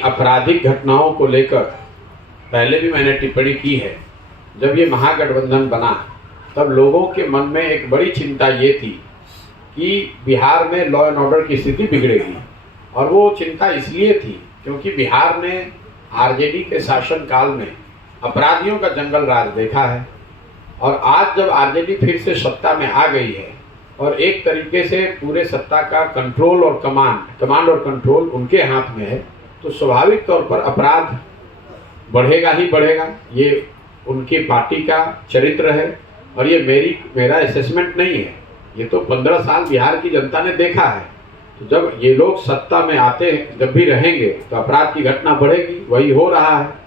आपराधिक घटनाओं को लेकर पहले भी मैंने टिप्पणी की है। जब ये महागठबंधन बना तब लोगों के मन में एक बड़ी चिंता ये थी कि बिहार में लॉ एंड ऑर्डर की स्थिति बिगड़ेगी, और वो चिंता इसलिए थी क्योंकि बिहार ने आरजेडी के शासनकाल में अपराधियों का जंगल राज देखा है। और आज जब आरजेडी फिर से सत्ता में आ गई है और एक तरीके से पूरे सत्ता का कंट्रोल और कमांड और कंट्रोल उनके हाथ में है, तो स्वाभाविक तौर पर अपराध बढ़ेगा ही बढ़ेगा। ये उनकी पार्टी का चरित्र है और ये मेरा असेसमेंट नहीं है, ये तो 15 साल बिहार की जनता ने देखा है। तो जब ये लोग सत्ता में आते हैं, जब भी रहेंगे, तो अपराध की घटना बढ़ेगी, वही हो रहा है।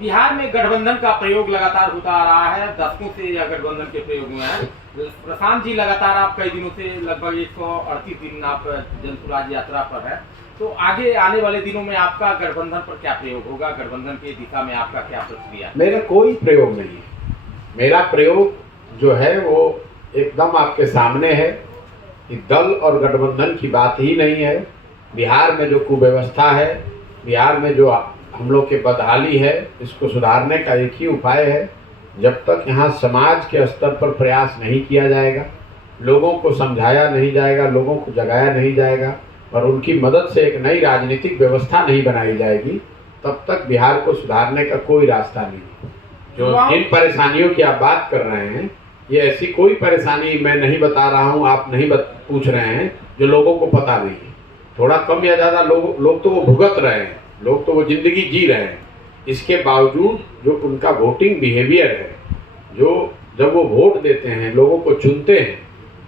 बिहार में गठबंधन का प्रयोग लगातार होता आ रहा है, दशकों से यह गठबंधन के प्रयोग में है। प्रशांत जी, लगातार आप कई दिनों से लगभग 138 दिन आप जनसुराज यात्रा पर है, तो आगे आने वाले दिनों में आपका गठबंधन पर क्या प्रयोग होगा? गठबंधन की दिशा में आपका क्या प्रक्रिया? मेरा कोई प्रयोग नहीं है। मेरा प्रयोग जो है वो एकदम आपके सामने है कि दल और गठबंधन की बात ही नहीं है। बिहार में जो कुव्यवस्था है, बिहार में जो हम लोग के बदहाली है, इसको सुधारने का एक ही उपाय है। जब तक यहाँ समाज के स्तर पर प्रयास नहीं किया जाएगा, लोगों को समझाया नहीं जाएगा, लोगों को जगाया नहीं जाएगा और उनकी मदद से एक नई राजनीतिक व्यवस्था नहीं बनाई जाएगी, तब तक बिहार को सुधारने का कोई रास्ता नहीं है। जो जिन परेशानियों की आप बात कर रहे हैं, ये ऐसी कोई परेशानी मैं नहीं बता रहा हूँ, आप नहीं पूछ रहे हैं, जो लोगों को पता नहीं है। थोड़ा कम या ज़्यादा लोग तो वो भुगत रहे हैं, लोग तो वो जिंदगी जी रहे हैं। इसके बावजूद जो उनका वोटिंग बिहेवियर है, जो जब वो वोट देते हैं, लोगों को चुनते हैं,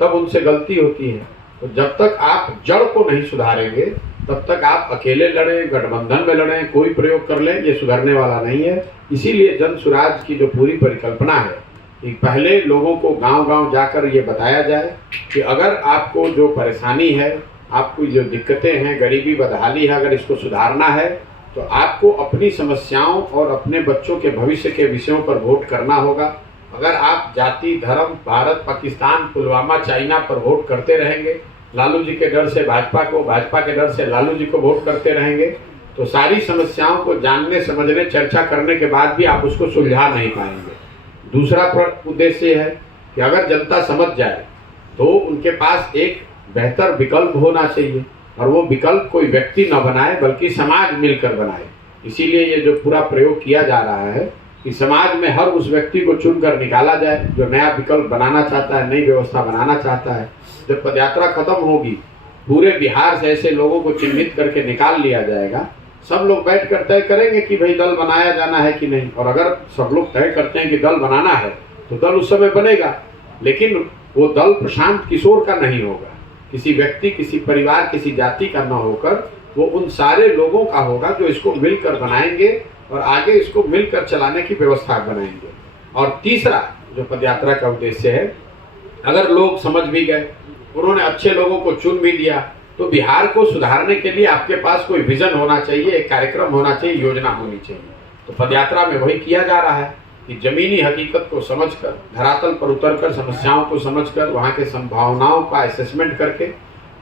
तब उनसे गलती होती है। तो जब तक आप जड़ को नहीं सुधारेंगे, तब तक आप अकेले लड़ें, गठबंधन में लड़ें, कोई प्रयोग कर लें, ये सुधरने वाला नहीं है। इसीलिए जन सुराज की जो पूरी परिकल्पना है कि पहले लोगों को गांव-गांव जाकर ये बताया जाए कि अगर आपको जो परेशानी है, आपको जो दिक्कतें हैं, गरीबी बदहाली है, अगर इसको सुधारना है तो आपको अपनी समस्याओं और अपने बच्चों के भविष्य के विषयों पर वोट करना होगा। अगर आप जाति, धर्म, भारत, पाकिस्तान, पुलवामा, चाइना पर वोट करते रहेंगे, लालू जी के डर से भाजपा को, भाजपा के डर से लालू जी को वोट करते रहेंगे, तो सारी समस्याओं को जानने, समझने, चर्चा करने के बाद भी आप उसको सुलझा नहीं पाएंगे। दूसरा उद्देश्य है कि अगर जनता समझ जाए तो उनके पास एक बेहतर विकल्प होना चाहिए, और वो विकल्प कोई व्यक्ति न बनाए बल्कि समाज मिलकर बनाए। इसीलिए ये जो पूरा प्रयोग किया जा रहा है कि समाज में हर उस व्यक्ति को चुनकर निकाला जाए जो नया विकल्प बनाना चाहता है, नई व्यवस्था बनाना चाहता है। जब पदयात्रा खत्म होगी, पूरे बिहार से ऐसे लोगों को चिन्हित करके निकाल लिया जाएगा। सब लोग बैठ कर तय करेंगे कि भाई दल बनाया जाना है कि नहीं, और अगर सब लोग तय करते हैं कि दल बनाना है तो दल उस समय बनेगा, लेकिन वो दल प्रशांत किशोर का नहीं होगा, किसी व्यक्ति, किसी परिवार, किसी जाति का न होकर वो उन सारे लोगों का होगा जो इसको मिलकर बनाएंगे और आगे इसको मिलकर चलाने की व्यवस्था बनाएंगे। और तीसरा जो पदयात्रा का उद्देश्य है, अगर लोग समझ भी गए, उन्होंने अच्छे लोगों को चुन भी दिया, तो बिहार को सुधारने के लिए आपके पास कोई विजन होना चाहिए, एक कार्यक्रम होना चाहिए, योजना होनी चाहिए। तो पदयात्रा में वही किया जा रहा है कि जमीनी हकीकत को समझकर, धरातल पर उतरकर, समस्याओं को समझकर, वहाँ के संभावनाओं का असेसमेंट करके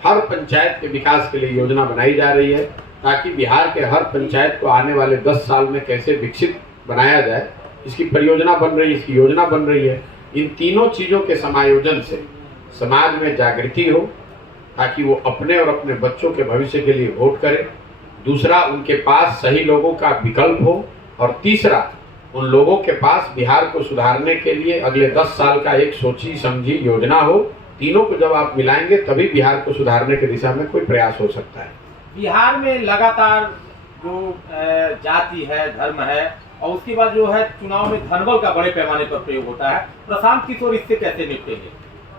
हर पंचायत के विकास के लिए योजना बनाई जा रही है, ताकि बिहार के हर पंचायत को आने वाले 10 साल में कैसे विकसित बनाया जाए, इसकी परियोजना बन रही है, इसकी योजना बन रही है। इन तीनों चीज़ों के समायोजन से समाज में जागृति हो, ताकि वो अपने और अपने बच्चों के भविष्य के लिए वोट करें। दूसरा, उनके पास सही लोगों का विकल्प हो, और तीसरा, उन लोगों के पास बिहार को सुधारने के लिए अगले 10 साल का एक सोची समझी योजना हो। तीनों को जब आप मिलाएंगे तभी बिहार को सुधारने की दिशा में कोई प्रयास हो सकता है। बिहार में लगातार जो जाति है, धर्म है, और उसके बाद जो है चुनाव में धनबल का बड़े पैमाने पर प्रयोग होता है। प्रशांत किशोर इससे कैसे निपटेंगे?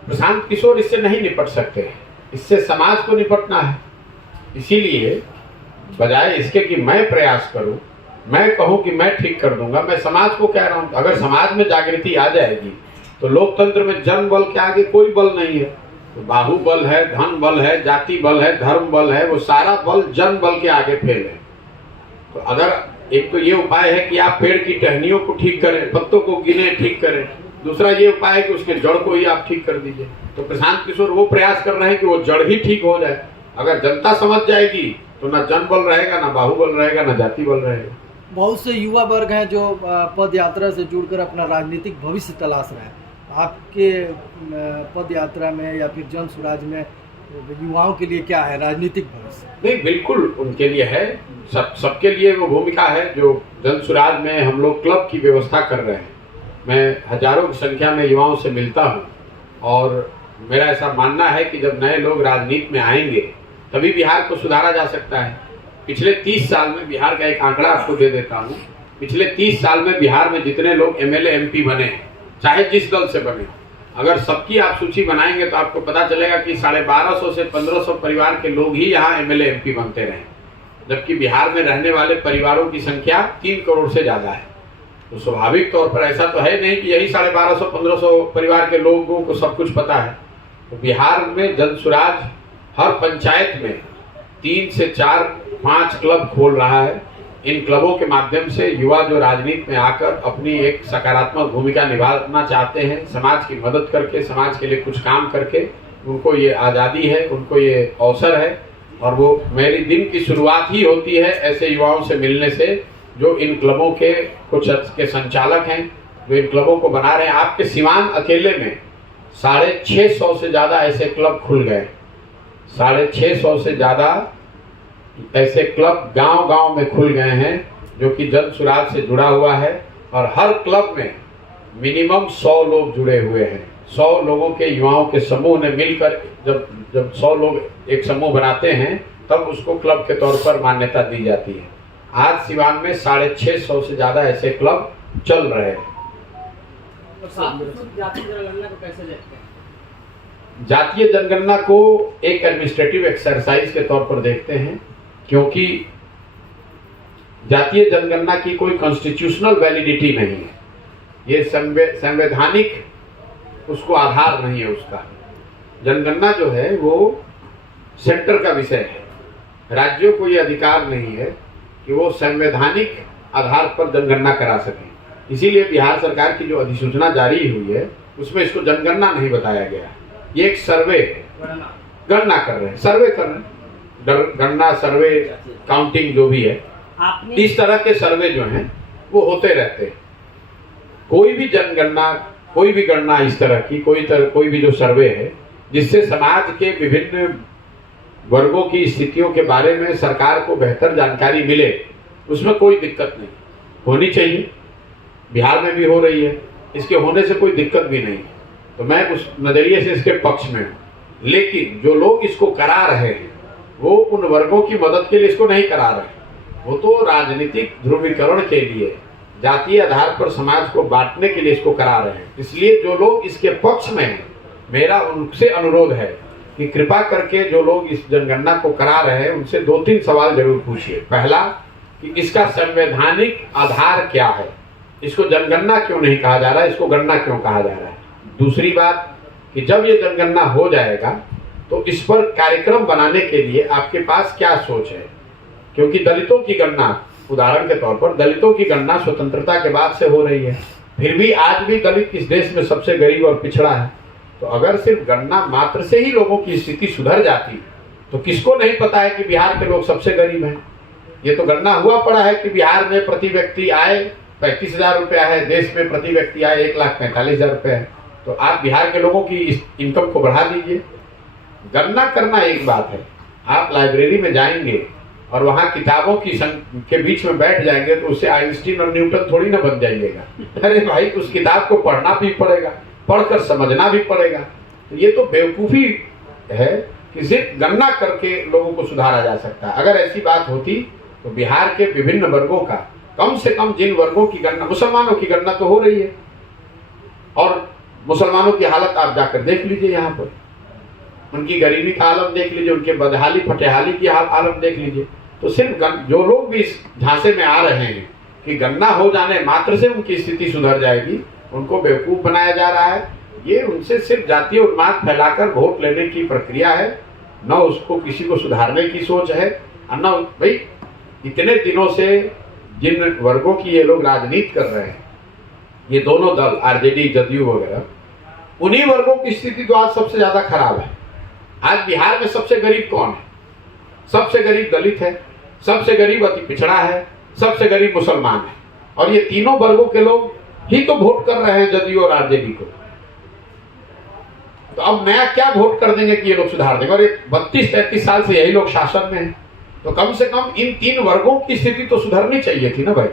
प्रशांत किशोर इससे नहीं निपट सकते, इससे समाज को निपटना है। इसीलिए बजाय इसके कि मैं प्रयास करूं, मैं कहूं कि मैं ठीक कर दूंगा, मैं समाज को कह रहा हूं, अगर समाज में जागृति आ जाएगी तो लोकतंत्र में जन बल के आगे कोई बल नहीं है। तो बाहुबल है, धन बल है, जाति बल है, धर्म बल है, वो सारा बल जन बल के आगे फेल है। तो अगर एक तो ये उपाय है कि आप पेड़ की टहनियों को ठीक करें, पत्तों को गिने, ठीक करें। दूसरा ये उपाय है कि उसके जड़ को ही आप ठीक कर दीजिए। तो प्रशांत किशोर वो प्रयास कर रहे हैं कि वो जड़ ही ठीक हो जाए। अगर जनता समझ जाएगी तो ना जनबल रहेगा, ना बाहुबल रहेगा, ना जाति बल रहेगा। बहुत से युवा वर्ग हैं जो पद यात्रा से जुड़कर अपना राजनीतिक भविष्य तलाश रहे हैं। आपके पद यात्रा में या फिर जन स्वराज में युवाओं के लिए क्या है राजनीतिक भविष्य? नहीं, बिल्कुल उनके लिए है, सबके लिए वो भूमिका है। जो जन स्वराज में हम लोग क्लब की व्यवस्था कर रहे हैं, मैं हजारों की संख्या में युवाओं से मिलता हूँ और मेरा ऐसा मानना है कि जब नए लोग राजनीति में आएंगे तभी बिहार को सुधारा जा सकता है। पिछले 30 साल में बिहार का एक आंकड़ा आपको दे देता हूँ। पिछले 30 साल में बिहार में जितने लोग एमएलए एमपी बने हैं, चाहे जिस दल से बने, अगर सबकी आप सूची बनाएंगे तो आपको पता चलेगा कि 1250 से 1500 परिवार के लोग ही यहाँ एमएलए एमपी बनते रहे, जबकि बिहार में रहने वाले परिवारों की संख्या 3 करोड़ से ज्यादा है। तो स्वाभाविक तौर पर ऐसा तो है नहीं कि यही 1250-1500 परिवार के लोगों को सब कुछ पता है। तो बिहार में जन स्वराज हर पंचायत में 3 से 4-5 क्लब खोल रहा है। इन क्लबों के माध्यम से युवा जो राजनीति में आकर अपनी एक सकारात्मक भूमिका निभाना चाहते हैं, समाज की मदद करके, समाज के लिए कुछ काम करके, उनको ये आज़ादी है, उनको ये अवसर है। और वो मेरी दिन की शुरुआत ही होती है ऐसे युवाओं से मिलने से जो इन क्लबों के कुछ के संचालक हैं, जो इन क्लबों को बना रहे हैं। आपके सिवान अकेले में 650 से ज़्यादा ऐसे क्लब खुल गए, 650 से ज़्यादा ऐसे क्लब गांव-गांव में खुल गए हैं जो कि जन स्वराज से जुड़ा हुआ है। और हर क्लब में मिनिमम 100 लोग जुड़े हुए हैं। 100 लोगों के युवाओं के समूह ने मिलकर जब 100 लोग एक समूह बनाते हैं तब उसको क्लब के तौर पर मान्यता दी जाती है। आज सिवान में 650 से ज्यादा ऐसे क्लब चल रहे हैं। जातीय जनगणना को एक एडमिनिस्ट्रेटिव एक्सरसाइज के तौर पर देखते हैं, क्योंकि जातीय जनगणना की कोई कॉन्स्टिट्यूशनल वैलिडिटी नहीं है। ये संवैधानिक उसको आधार नहीं है उसका। जनगणना जो है वो सेंटर का विषय है। राज्यों को ये अधिकार नहीं है कि वो संवैधानिक आधार पर जनगणना करा सकें। इसीलिए बिहार सरकार की जो अधिसूचना जारी हुई है उसमें इसको जनगणना नहीं बताया गया। ये एक सर्वे है, गणना कर रहे हैं, सर्वे कर रहे हैं। गणना, सर्वे, काउंटिंग जो भी है, इस तरह के सर्वे जो हैं वो होते रहते हैं। कोई भी जनगणना, कोई भी गणना इस तरह की, कोई भी जो सर्वे है जिससे समाज के विभिन्न वर्गों की स्थितियों के बारे में सरकार को बेहतर जानकारी मिले, उसमें कोई दिक्कत नहीं, होनी चाहिए। बिहार में भी हो रही है, इसके होने से कोई दिक्कत भी नहीं है। तो मैं उस नजरिए से इसके पक्ष में हूँ। लेकिन जो लोग इसको करा रहे हैं वो उन वर्गों की मदद के लिए इसको नहीं करा रहे, वो तो राजनीतिक ध्रुवीकरण के लिए, जातीय आधार पर समाज को बांटने के लिए इसको करा रहे हैं। इसलिए जो लोग इसके पक्ष में हैं, मेरा उनसे अनुरोध है कि कृपा करके जो लोग इस जनगणना को करा रहे हैं उनसे 2-3 सवाल जरूर पूछिए। पहला कि इसका संवैधानिक आधार क्या है, इसको जनगणना क्यों नहीं कहा जा रहा है, इसको गणना क्यों कहा जा रहा है। दूसरी बात कि जब ये जनगणना हो जाएगा तो इस पर कार्यक्रम बनाने के लिए आपके पास क्या सोच है, क्योंकि दलितों की गणना, उदाहरण के तौर पर दलितों की गणना स्वतंत्रता के बाद से हो रही है, फिर भी आज भी दलित इस देश में सबसे गरीब और पिछड़ा है। तो अगर सिर्फ गणना मात्र से ही लोगों की स्थिति सुधर जाती तो किसको नहीं पता है कि बिहार के लोग सबसे गरीब हैं। ये तो गणना हुआ पड़ा है कि बिहार में प्रति व्यक्ति आय 35,000 रुपया है, देश में प्रति व्यक्ति आय 1,45,000 रुपये है। तो आप बिहार के लोगों की इस इनकम को बढ़ा दीजिए। गणना करना एक बात है, आप लाइब्रेरी में जाएंगे और वहाँ किताबों के बीच में बैठ जाएंगे तो उससे आइंस्टीन और न्यूटन थोड़ी ना बन जाइएगा। अरे भाई, उस किताब को पढ़ना भी पड़ेगा, पढ़कर समझना भी पड़ेगा। तो ये तो बेवकूफ़ी है कि सिर्फ गणना करके लोगों को सुधारा जा सकता है। अगर ऐसी बात होती तो बिहार के विभिन्न वर्गों का, कम से कम जिन वर्गों की गणना, मुसलमानों की गणना तो हो रही है, और मुसलमानों की हालत आप जाकर देख लीजिए, यहाँ पर उनकी गरीबी का आलम देख लीजिए, उनके बदहाली फटेहाली की आलम देख लीजिए। तो सिर्फ जो लोग भी इस झांसे में आ रहे हैं कि गणना हो जाने मात्र से उनकी स्थिति सुधर जाएगी, उनको बेवकूफ बनाया जा रहा है। ये उनसे सिर्फ जातीय उन्माद फैलाकर वोट लेने की प्रक्रिया है, न उसको किसी को सुधारने की सोच है। न भाई, इतने दिनों से जिन वर्गों की ये लोग राजनीति कर रहे हैं, ये दोनों दल आरजेडी जदयू वगैरह, उन्हीं वर्गों की स्थिति तो आज सबसे ज्यादा खराब है। आज बिहार में सबसे गरीब कौन है? सबसे गरीब दलित है, सबसे गरीब अति पिछड़ा है, सबसे गरीब मुसलमान है। और ये तीनों वर्गों के लोग ही तो वोट कर रहे हैं जदयू और आरजेडी को। तो अब नया क्या वोट कर देंगे कि ये लोग सुधार देंगे? और ये 32-33 साल से यही लोग शासन में हैं, तो कम से कम इन तीन वर्गों की स्थिति तो सुधरनी चाहिए थी ना भाई।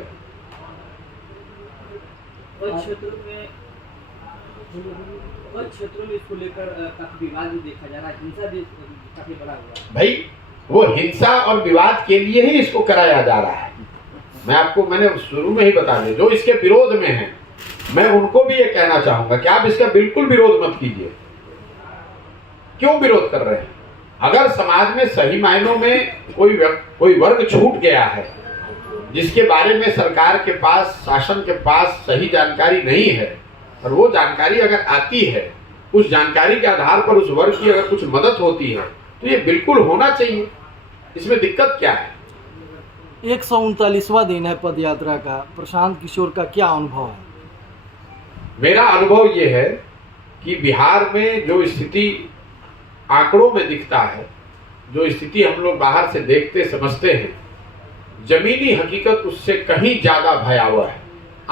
क्षेत्रों में इसको लेकर काफी विवाद भी देखा जा रहा है, हिंसा भी काफी बड़ा हुआ है। भाई वो हिंसा और विवाद के लिए ही इसको कराया जा रहा है। मैंने शुरू में ही बता दिया, जो इसके विरोध में है मैं उनको भी ये कहना चाहूंगा कि आप इसका बिल्कुल विरोध मत कीजिए। क्यों विरोध कर रहे हैं? अगर समाज में सही मायनों में कोई वर्ग छूट गया है जिसके बारे में सरकार के पास, शासन के पास सही जानकारी नहीं है, और वो जानकारी अगर आती है, उस जानकारी के आधार पर उस वर्ग की अगर कुछ मदद होती है तो ये बिल्कुल होना चाहिए। इसमें दिक्कत क्या है? 139वां दिन है पद यात्रा का। प्रशांत किशोर का क्या अनुभव है? मेरा अनुभव ये है कि बिहार में जो स्थिति आंकड़ों में दिखता है, जो स्थिति हम लोग बाहर से देखते समझते हैं, जमीनी हकीकत उससे कहीं ज्यादा भयावह है।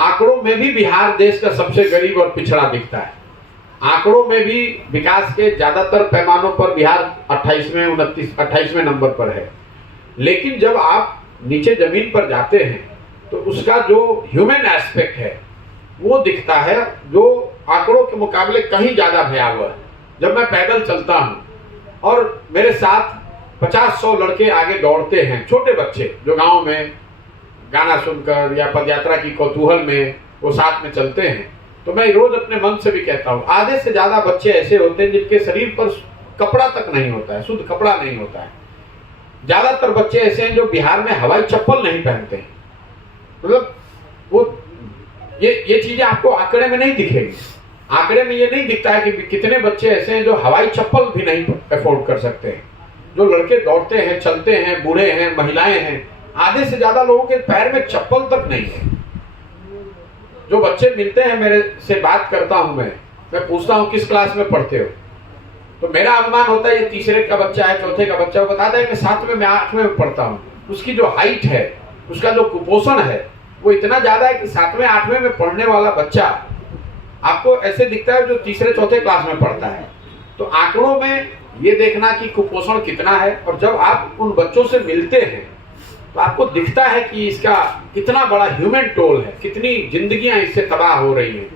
आंकड़ों में भी बिहार देश का सबसे गरीब और पिछड़ा दिखता है। आंकड़ों में भी विकास के ज्यादातर पैमानों पर बिहार 28वें नंबर पर है। लेकिन जब आप नीचे जमीन पर जाते हैं तो उसका जो ह्यूमन एस्पेक्ट है वो दिखता है, जो आंकड़ों के मुकाबले कहीं ज्यादा भयावह है। जब मैं पैदल चलता हूं और मेरे साथ 50-100 लड़के आगे दौड़ते हैं, छोटे बच्चे जो गांव में गाना सुनकर या पदयात्रा की कौतूहल में वो साथ में चलते हैं, तो मैं रोज अपने मन से भी कहता हूँ, आधे से ज्यादा बच्चे ऐसे होते हैं जिनके शरीर पर कपड़ा तक नहीं होता है, शुद्ध कपड़ा नहीं होता है। ज्यादातर बच्चे ऐसे हैं जो बिहार में हवाई चप्पल नहीं पहनते हैं। मतलब वो ये चीजें आपको आंकड़े में नहीं दिखेगी। आंकड़े में ये नहीं दिखता है कि कितने बच्चे ऐसे हैं जो हवाई चप्पल भी नहीं अफोर्ड कर सकते हैं। जो लड़के दौड़ते हैं, चलते हैं, बूढ़े हैं, महिलाएं हैं, आधे से ज्यादा लोगों के पैर में चप्पल तक नहीं है। जो बच्चे मिलते हैं, मेरे से बात करता हूं मैं पूछता हूं किस क्लास में पढ़ते हो, तो मेरा अनुमान होता है ये तीसरे का बच्चा है, चौथे का बच्चा है। वो बताता है कि 7वें में 8वें में पढ़ता हूं। उसकी जो हाइट है, उसका जो कुपोषण है वो इतना ज्यादा है कि 7वें 8वें में पढ़ने वाला बच्चा आपको ऐसे दिखता है जो तीसरे चौथे क्लास में पढ़ता है। तो आंकड़ों में ये देखना कि कुपोषण कितना है, और जब आप उन बच्चों से मिलते हैं तो आपको दिखता है कि इसका कितना बड़ा ह्यूमन टोल है, कितनी जिंदगियां इससे तबाह हो रही हैं।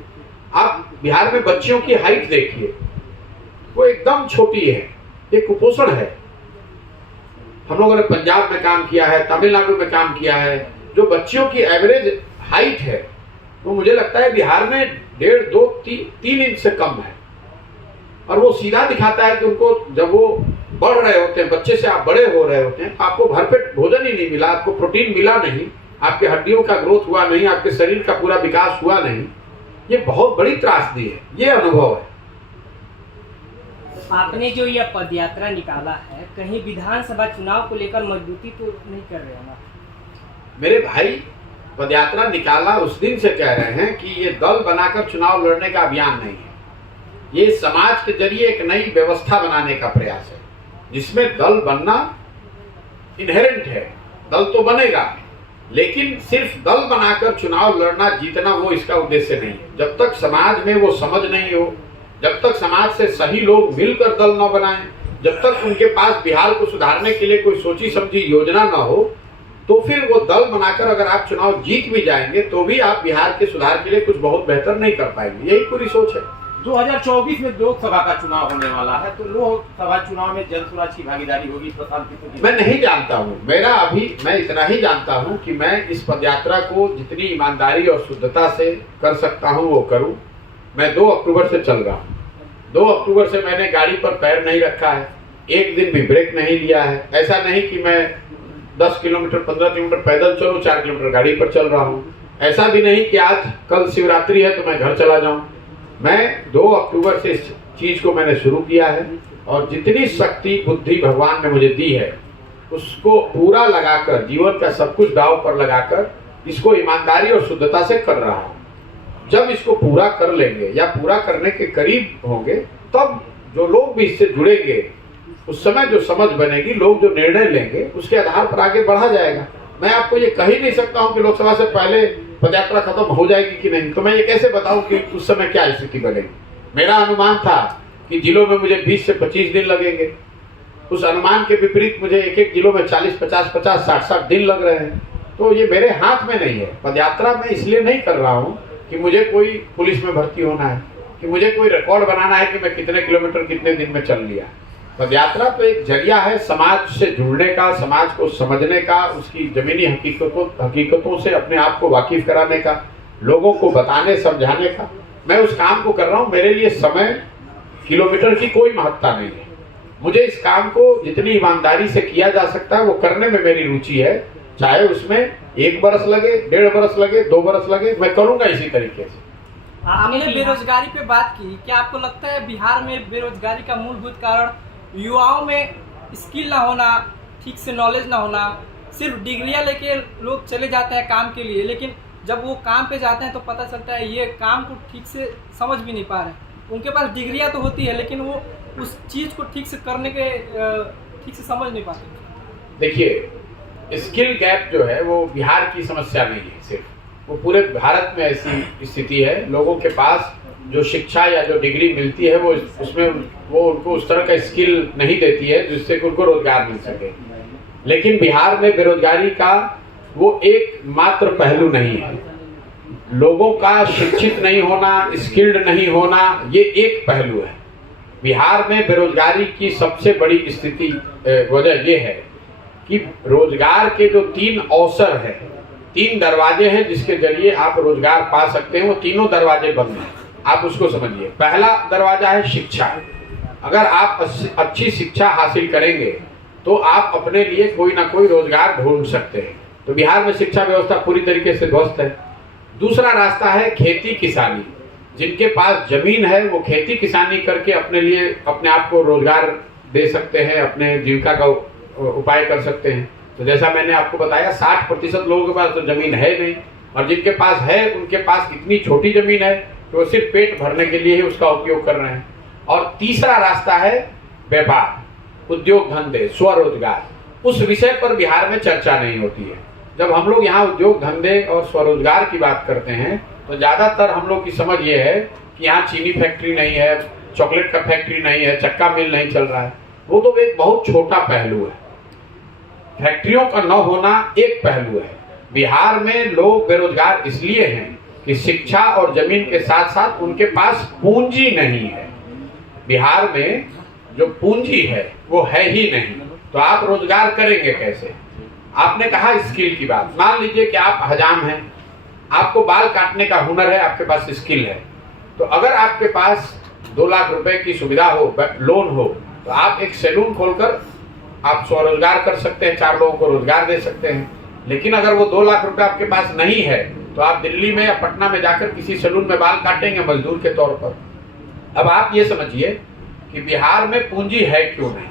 आप बिहार में बच्चियों की हाइट देखिए, वो एकदम छोटी है। ये कुपोषण है। हम लोगों ने पंजाब में काम किया है, तमिलनाडु में काम किया है। जो बच्चियों की एवरेज हाइट है वो मुझे लगता है बिहार में 1.5, 2, 3 इंच से कम है। और वो सीधा दिखाता है कि उनको जब वो बढ़ रहे होते हैं, बच्चे से आप बड़े हो रहे होते हैं, आपको भरपेट भोजन ही नहीं मिला, आपको प्रोटीन मिला नहीं, आपके हड्डियों का ग्रोथ हुआ नहीं, आपके शरीर का पूरा विकास हुआ नहीं। ये बहुत बड़ी त्रासदी है। ये अनुभव है। आपने जो यह पदयात्रा निकाला है, कहीं विधानसभा चुनाव को लेकर मजबूती तो नहीं कर रहे हैं ना? मेरे भाई, पदयात्रा निकाला उस दिन से कह रहे हैं कि ये दल बनाकर चुनाव लड़ने का अभियान नहीं है। ये समाज के जरिए एक नई व्यवस्था बनाने का प्रयास है, जिसमें दल बनना इनहेरेंट है। दल तो बनेगा, लेकिन सिर्फ दल बनाकर चुनाव लड़ना, जीतना, वो इसका उद्देश्य नहीं है। जब तक समाज में वो समझ नहीं हो, जब तक समाज से सही लोग मिलकर दल न बनाएं, जब तक उनके पास बिहार को सुधारने के लिए कोई सोची समझी योजना न हो, तो फिर वो दल बनाकर अगर आप चुनाव जीत भी जाएंगे तो भी आप बिहार के सुधार के लिए कुछ बहुत बेहतर नहीं कर पाएंगे। यही पूरी सोच है। 2024 में लोकसभा का चुनाव होने वाला है, तो लोकसभा चुनाव में जनसुराज की भागीदारी होगी प्रशांत किशोर की? मैं नहीं जानता हूँ। मैं इतना ही जानता हूँ कि मैं इस पदयात्रा को जितनी ईमानदारी और शुद्धता से कर सकता हूँ वो करूँ। मैं 2 अक्टूबर से चल रहा हूँ। 2 अक्टूबर से मैंने गाड़ी पर पैर नहीं रखा है, एक दिन भी ब्रेक नहीं लिया है। ऐसा नहीं कि मैं 10 किलोमीटर 15 किलोमीटर पैदल चलूँ, 4 किलोमीटर गाड़ी पर चल रहा हूँ। ऐसा भी नहीं कि आज कल शिवरात्रि है तो मैं घर चला जाऊँ। मैं 2 अक्टूबर से इस चीज को मैंने शुरू किया है, और जितनी शक्ति बुद्धि भगवान ने मुझे दी है उसको पूरा लगाकर, जीवन का सब कुछ दांव पर लगाकर इसको ईमानदारी और शुद्धता से कर रहा हूँ। जब इसको पूरा कर लेंगे या पूरा करने के करीब होंगे, तब जो लोग भी इससे जुड़ेंगे उस समय जो समझ बनेगी, लोग जो निर्णय लेंगे उसके आधार पर आगे बढ़ा जाएगा। मैं आपको ये कह ही नहीं सकता हूं कि लोकसभा से पहले पदयात्रा खत्म हो जाएगी कि नहीं, तो मैं ये कैसे बताऊं कि उस समय क्या स्थिति बनेगी। मेरा अनुमान था कि जिलों में मुझे 20 से 25 दिन लगेंगे, उस अनुमान के विपरीत मुझे एक एक जिलों में 40, 50, 50, 60 दिन लग रहे हैं। तो ये मेरे हाथ में नहीं है। पदयात्रा मैं इसलिए नहीं कर रहा हूँ कि मुझे कोई पुलिस में भर्ती होना है, कि मुझे कोई रिकॉर्ड बनाना है कि मैं कितने किलोमीटर कितने दिन में चल लिया। पदयात्रा तो एक जरिया है समाज से जुड़ने का, समाज को समझने का, उसकी जमीनी हकीकतों से अपने आप को वाकिफ कराने का, लोगों को बताने समझाने का। मैं उस काम को कर रहा हूँ। मेरे लिए समय किलोमीटर की कोई महत्ता नहीं है। मुझे इस काम को जितनी ईमानदारी से किया जा सकता है वो करने में मेरी रुचि है। चाहे उसमें 1 बरस लगे, 1.5 बरस लगे, 2 बरस लगे, मैं करूंगा इसी तरीके से। आपने बेरोजगारी पे बात की, क्या आपको लगता है बिहार में बेरोजगारी का मूलभूत कारण युवाओं में स्किल ना होना, ठीक से नॉलेज ना होना? सिर्फ डिग्रियां लेके लोग चले जाते हैं काम के लिए, लेकिन जब वो काम पे जाते हैं तो पता चलता है ये काम को ठीक से समझ भी नहीं पा रहे। उनके पास डिग्रियां तो होती है लेकिन वो उस चीज को ठीक से करने के ठीक से समझ नहीं पाते। देखिए, स्किल गैप जो है वो बिहार की समस्या नहीं है सिर्फ, वो पूरे भारत में ऐसी स्थिति है। लोगों के पास जो शिक्षा या जो डिग्री मिलती है वो उसमें वो उनको उस तरह का स्किल नहीं देती है जिससे कि उनको रोजगार मिल सके। लेकिन बिहार में बेरोजगारी का वो एक मात्र पहलू नहीं है। लोगों का शिक्षित नहीं होना, स्किल्ड नहीं होना, ये एक पहलू है। बिहार में बेरोजगारी की सबसे बड़ी स्थिति वजह ये है कि रोजगार के जो 3 अवसर है, 3 दरवाजे हैं जिसके जरिए आप रोजगार पा सकते हैं, वो तीनों दरवाजे बंद हैं। आप उसको समझिए। पहला दरवाजा है शिक्षा। अगर आप अच्छी शिक्षा हासिल करेंगे तो आप अपने लिए कोई ना कोई रोजगार ढूंढ सकते हैं। तो बिहार में शिक्षा व्यवस्था पूरी तरीके से ध्वस्त है। दूसरा रास्ता है खेती किसानी। जिनके पास जमीन है वो खेती किसानी करके अपने लिए अपने आप को रोजगार दे सकते हैं, अपने जीविका का उपाय कर सकते हैं। तो जैसा मैंने आपको बताया 60% लोगों के पास तो जमीन है नहीं, और जिनके पास है उनके पास इतनी छोटी जमीन है कि वो सिर्फ पेट भरने के लिए ही उसका उपयोग कर रहे हैं। और तीसरा रास्ता है व्यापार, उद्योग धंधे, स्वरोजगार। उस विषय पर बिहार में चर्चा नहीं होती है। जब हम लोग यहाँ उद्योग धंधे और स्वरोजगार की बात करते हैं तो ज्यादातर हम लोग की समझ ये है कि यहाँ चीनी फैक्ट्री नहीं है, चॉकलेट का फैक्ट्री नहीं है, चक्का मिल नहीं चल रहा है। वो तो एक बहुत छोटा पहलू है। फैक्ट्रियों का न होना एक पहलू है। बिहार में लोग बेरोजगार इसलिए हैं कि शिक्षा और जमीन के साथ साथ उनके पास पूंजी नहीं है। बिहार में जो पूंजी है वो है ही नहीं, तो आप रोजगार करेंगे कैसे? आपने कहा स्किल की बात। मान लीजिए कि आप हजाम हैं, आपको बाल काटने का हुनर है, आपके पास स्किल है, तो अगर आपके पास 2 लाख रुपए की सुविधा हो, लोन हो, तो आप एक सैलून खोलकर आप स्वरोजगार कर सकते हैं, 4 लोगों को रोजगार दे सकते हैं। लेकिन अगर वो 2 लाख रुपए आपके पास नहीं है तो आप दिल्ली में या पटना में जाकर किसी सैलून में बाल काटेंगे मजदूर के तौर पर। अब आप ये समझिए कि बिहार में पूंजी है क्यों नहीं।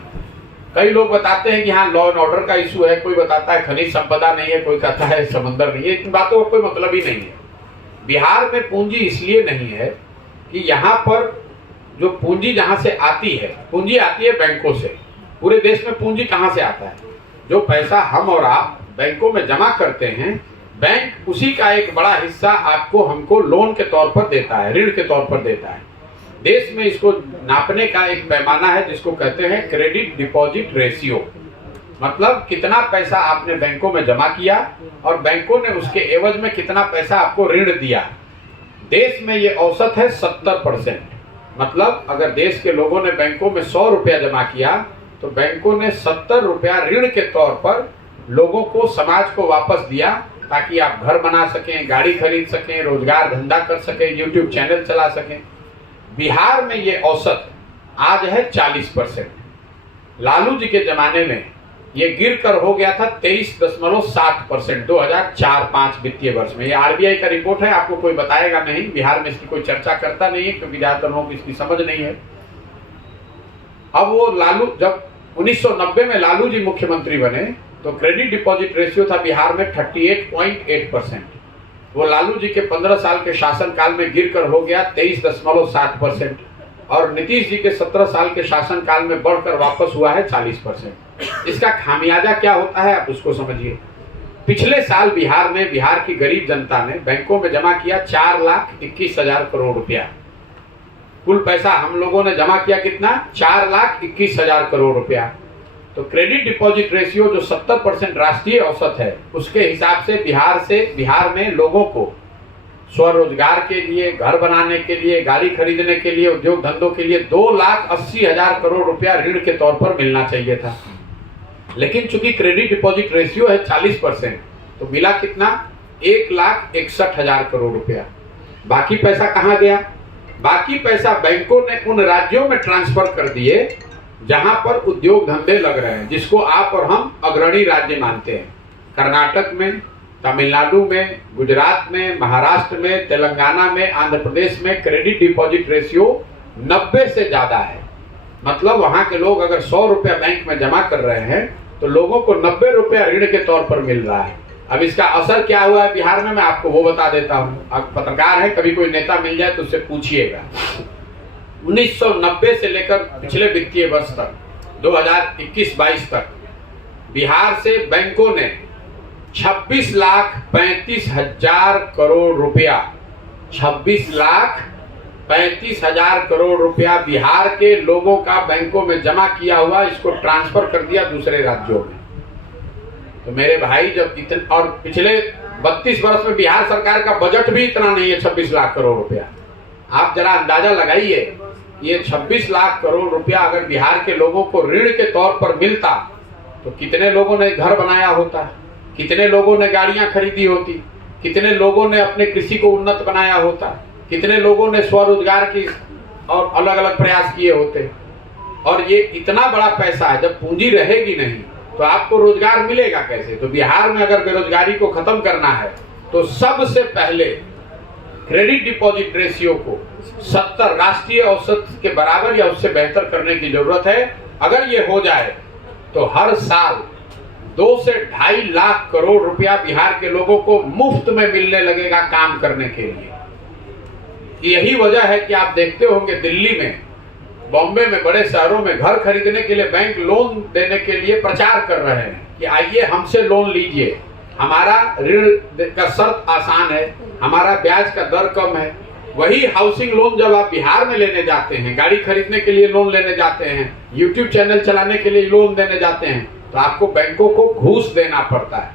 कई लोग बताते हैं कि हाँ लॉ एंड ऑर्डर का इशू है, कोई बताता है खनिज संपदा नहीं है, कोई कहता है समंदर नहीं है। इन बातों का कोई मतलब ही नहीं है। बिहार में पूंजी इसलिए नहीं है कि यहाँ पर जो पूंजी जहाँ से आती है, पूंजी आती है बैंकों से। पूरे देश में पूंजी कहाँ से आता है? जो पैसा हम और आप बैंकों में जमा करते हैं, बैंक उसी का एक बड़ा हिस्सा आपको हमको लोन के तौर पर देता है, ऋण के तौर पर देता है। देश में इसको नापने का एक पैमाना है जिसको कहते हैं क्रेडिट डिपॉजिट रेशियो। मतलब कितना पैसा आपने बैंकों में जमा किया और बैंकों ने उसके एवज में कितना पैसा आपको ऋण दिया। देश में ये औसत है 70%। मतलब अगर देश के लोगों ने बैंकों में 100 रुपया जमा किया तो बैंकों ने 70 रुपया ऋण के तौर पर लोगों को, समाज को वापस दिया, ताकि आप घर बना सकें, गाड़ी खरीद सकें, रोजगार धंधा कर सकें, यूट्यूब चैनल चला सकें। बिहार में ये औसत आज है 40%। लालू जी के जमाने में ये गिर कर हो गया था 23.7% 2004-05 वित्तीय वर्ष में। ये आरबीआई का रिपोर्ट है, आपको कोई बताएगा नहीं। बिहार में इसकी कोई चर्चा करता नहीं है क्योंकि ज्यादातर लोगों को इसकी समझ नहीं है। अब वो लालू, जब 1990 में लालू जी मुख्यमंत्री बने तो क्रेडिट डिपॉजिट रेशियो था बिहार में 38.8%। वो लालू जी के 15 साल के शासन काल में गिर कर हो गया 23.7%। और नीतीश जी के 17 साल के शासनकाल में बढ़कर वापस हुआ है 40%। इसका खामियाजा क्या होता है आप उसको समझिए। पिछले साल बिहार में बिहार की गरीब जनता ने बैंकों में जमा किया 4,21,000 करोड़ रुपया। कुल पैसा हम लोगों ने जमा किया कितना? 4,21,000 करोड़ रुपया। तो क्रेडिट डिपॉजिट रेशियो जो 70% राष्ट्रीय औसत है, उसके हिसाब से बिहार में लोगों को स्वरोजगार के लिए, घर बनाने के लिए, गाड़ी खरीदने के लिए, उद्योग धंधों के लिए 2,80,000 करोड़ रुपया ऋण के तौर पर मिलना चाहिए था। लेकिन चूंकि क्रेडिट डिपॉजिट रेशियो है 40%, तो मिला कितना? 1,61,000 करोड़ रुपया। बाकी पैसा कहाँ गया? बाकी पैसा बैंकों ने उन राज्यों में ट्रांसफर कर दिए जहां पर उद्योग धंधे लग रहे हैं, जिसको आप और हम अग्रणी राज्य मानते हैं। कर्नाटक में, तमिलनाडु में, गुजरात में, महाराष्ट्र में, तेलंगाना में, आंध्र प्रदेश में क्रेडिट डिपॉजिट रेशियो 90 से ज्यादा है। मतलब वहां के लोग अगर 100 रुपया बैंक में जमा कर रहे हैं तो लोगों को 90 रुपया ऋण के तौर पर मिल रहा है। अब इसका असर क्या हुआ है बिहार में, मैं आपको वो बता देता हूँ। आप पत्रकार हैं, कभी कोई नेता मिल जाए तो उससे पूछिएगा। 1990 से लेकर पिछले वित्तीय वर्ष तक 2021-22 तक बिहार से बैंकों ने 26,35,000 करोड़ रुपया 26,35,000 करोड़ रुपया बिहार के लोगों का बैंकों में जमा किया हुआ, इसको ट्रांसफर कर दिया दूसरे राज्यों में। तो मेरे भाई, जब इतने, और पिछले 32 वर्ष में बिहार सरकार का बजट भी इतना नहीं है 26 लाख करोड़ रुपया। आप जरा अंदाजा लगाइए, ये 26 लाख करोड़ रुपया अगर बिहार के लोगों को ऋण के तौर पर मिलता तो कितने लोगों ने घर बनाया होता, कितने लोगों ने गाड़ियां खरीदी होती, कितने लोगों ने अपने कृषि को उन्नत बनाया होता, कितने लोगों ने स्वरोजगार की और अलग अलग प्रयास किए होते। और ये इतना बड़ा पैसा है, जब पूंजी रहेगी नहीं तो आपको रोजगार मिलेगा कैसे? तो बिहार में अगर बेरोजगारी को खत्म करना है तो सबसे पहले क्रेडिट डिपॉजिट रेशियो को 70 राष्ट्रीय औसत के बराबर या उससे बेहतर करने की जरूरत है। अगर ये हो जाए तो हर साल 2 से 2.5 लाख करोड़ रुपया बिहार के लोगों को मुफ्त में मिलने लगेगा काम करने के लिए। यही वजह है कि आप देखते होंगे दिल्ली में, बॉम्बे में, बड़े शहरों में घर खरीदने के लिए बैंक लोन देने के लिए प्रचार कर रहे हैं कि आइए हमसे लोन लीजिए, हमारा ऋण का शर्त आसान है, हमारा ब्याज का दर कम है। वही हाउसिंग लोन जब आप बिहार में लेने जाते हैं, गाड़ी खरीदने के लिए लोन लेने जाते हैं, यूट्यूब चैनल चलाने के लिए लोन देने जाते हैं, तो आपको बैंकों को घूस देना पड़ता है।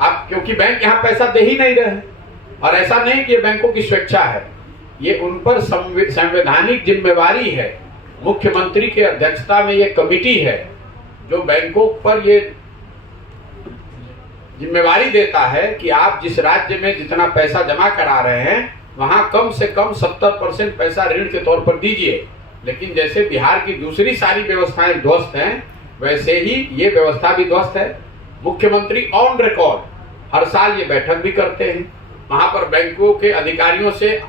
आप, क्योंकि बैंक यहाँ पैसा दे ही नहीं रहे। और ऐसा नहीं कि ये बैंकों की स्वेच्छा है, ये उन पर संवैधानिक जिम्मेवारी है। मुख्यमंत्री के अध्यक्षता में ये कमिटी है जो बैंकों पर ये जिम्मेवारी देता है कि आप जिस राज्य में जितना पैसा जमा करा रहे हैं वहां कम से कम 70% पैसा ऋण के तौर पर दीजिए। लेकिन जैसे बिहार की दूसरी सारी व्यवस्थाएं ध्वस्त हैं, वैसे ही ये व्यवस्था भी ध्वस्त है। मुख्यमंत्री ऑन रिकॉर्ड हर साल ये बैठक भी करते हैं, वहां पर बैंकों के अधिकारियों से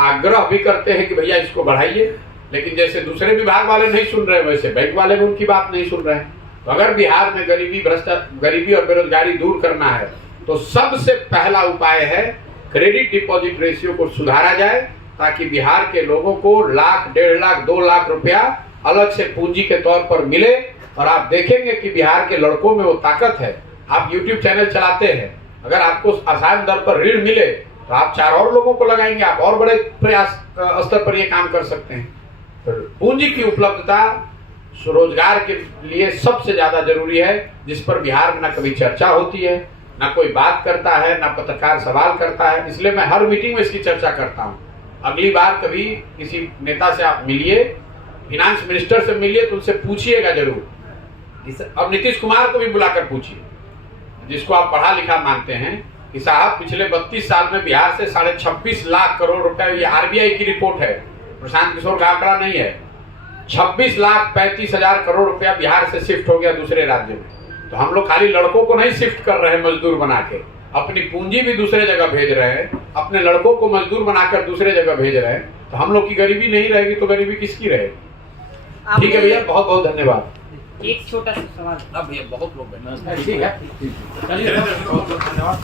आग्रह भी करते हैं कि भैया इसको बढ़ाइए। लेकिन जैसे दूसरे विभाग वाले नहीं सुन रहे, वैसे बैंक वाले भी उनकी बात नहीं सुन रहे हैं। तो अगर बिहार में गरीबी और बेरोजगारी दूर करना है तो सबसे पहला उपाय है क्रेडिट डिपॉजिट रेशियो को सुधारा जाए, ताकि बिहार के लोगों को 1 लाख, 1.5 लाख, 2 लाख रुपया अलग से पूंजी के तौर पर मिले। और आप देखेंगे कि बिहार के लड़कों में वो ताकत है। आप यूट्यूब चैनल चलाते हैं, अगर आपको आसान दर पर ऋण मिले तो आप 4 और लोगों को लगाएंगे, आप और बड़े प्रयास स्तर पर ये काम कर सकते हैं। तो पूंजी की उपलब्धता स्वरोजगार के लिए सबसे ज्यादा जरूरी है, जिस पर बिहार में ना कभी चर्चा होती है, ना कोई बात करता है, ना पत्रकार सवाल करता है। इसलिए मैं हर मीटिंग में इसकी चर्चा करता हूँ। अगली बार कभी किसी नेता से आप मिलिए, फिनांस मिनिस्टर से मिलिए, तो उनसे पूछिएगा जरूर। अब नीतीश कुमार को भी बुलाकर पूछिए, जिसको आप पढ़ा लिखा मानते हैं, कि साहब पिछले 32 साल में बिहार से 26.5 लाख करोड़ रुपए, ये आरबीआई की रिपोर्ट है, प्रशांत किशोर का आंकड़ा नहीं है, 26,35,000 करोड़ रुपया बिहार से शिफ्ट हो गया दूसरे राज्य में। तो हम लोग खाली लड़कों को नहीं शिफ्ट कर रहे हैं मजदूर बना के, अपनी पूंजी भी दूसरे जगह भेज रहे हैं, अपने लड़कों को मजदूर बनाकर दूसरे जगह भेज रहे हैं। तो हम लोग की गरीबी नहीं रहेगी तो गरीबी किसकी रहेगी? ठीक है भैया, बहुत बहुत धन्यवाद। एक छोटा सा सवाल। अब ये बहुत लोग बैठे हैं। ठीक है, चलिए, बहुत बहुत धन्यवाद।